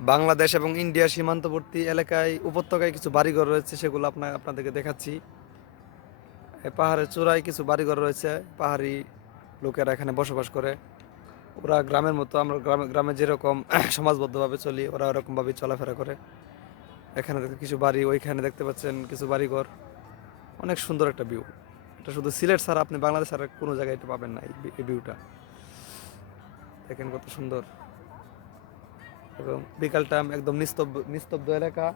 বাংলাদেশ এবং ইন্ডিয়া সীমান্তবর্তী এলাকায় উপত্যকায় কিছু বাড়িঘর রয়েছে, সেগুলো আপনার আপনাদেরকে দেখাচ্ছি। পাহাড়ের চূড়ায় কিছু বাড়িঘর রয়েছে, পাহাড়ি লোকেরা এখানে বসবাস করে। ওরা গ্রামের মতো, আমরা গ্রামে গ্রামে যেরকম সমাজবদ্ধভাবে চলি, ওরা ওরকমভাবেই চলাফেরা করে। এখানে কিছু বাড়ি, ওইখানে দেখতে পাচ্ছেন কিছু বাড়িঘর। অনেক সুন্দর একটা ভিউ এটা শুধু সিলেট ছাড়া আপনি বাংলাদেশ আর কোনো জায়গায় এটা পাবেন না এই ভিউটা দেখেন কত সুন্দর। এবং বিকাল টাইম একদম নিস্তব্ধ নিস্তব্ধ এলাকা।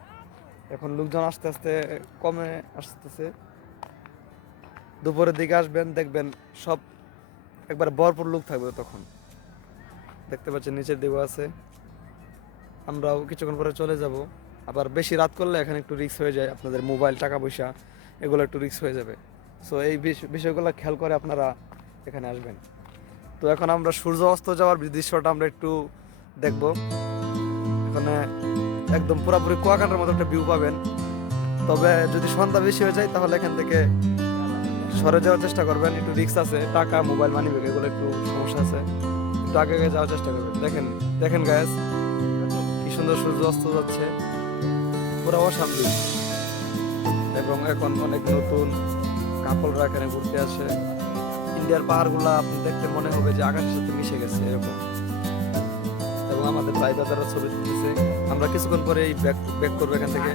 এখন লোকজন আস্তে আস্তে কমে আসতেছে। দুপুরের দিকে আসবেন, দেখবেন সব একবার ভরপুর লোক থাকবে তখন। দেখতে পাচ্ছেন নিচের দিকেও আছে। আমরাও কিছুক্ষণ পরে চলে যাব। আবার বেশি রাত করলে এখানে একটু রিক্স হয়ে যায়, আপনাদের মোবাইল টাকা পয়সা, এগুলো একটু রিক্স হয়ে যাবে। সো এই বিষ- বিষয়গুলো খেয়াল করে আপনারা এখানে আসবেন। তো এখন আমরা সূর্য অস্ত যাওয়ার দৃশ্যটা আমরা একটু দেখব। এখানে একদম পুরোপুরি কুয়াকাটার মতো একটা ভিউ পাবেন। তবে যদি সন্ধ্যা বেশি হয়ে যায়, তাহলে এখান থেকে সরে যাওয়ার চেষ্টা করবেন। একটু রিস্ক আছে, টাকা মোবাইল মানি ব্যাগ এগুলো একটু সমস্যা আছে। একটু আগে আগে যাওয়ার চেষ্টা করবেন। দেখেন দেখেন গায়েস কি সুন্দর সূর্য অস্ত যাচ্ছে। পুরো অশান্তি। এবং এখন অনেক নতুন কাপড়রা এখানে ঘুরতে আসে। ইন্ডিয়ার পাহাড়গুলো আপনি দেখতে মনে হবে যে আকাশের সাথে মিশে গেছে, এরকম। আমাদের ভাই দাদারা ছবি তুলতেছে। আমরা কিছুক্ষণ পরে এই ব্যাক ব্যাক করব এখান থেকে।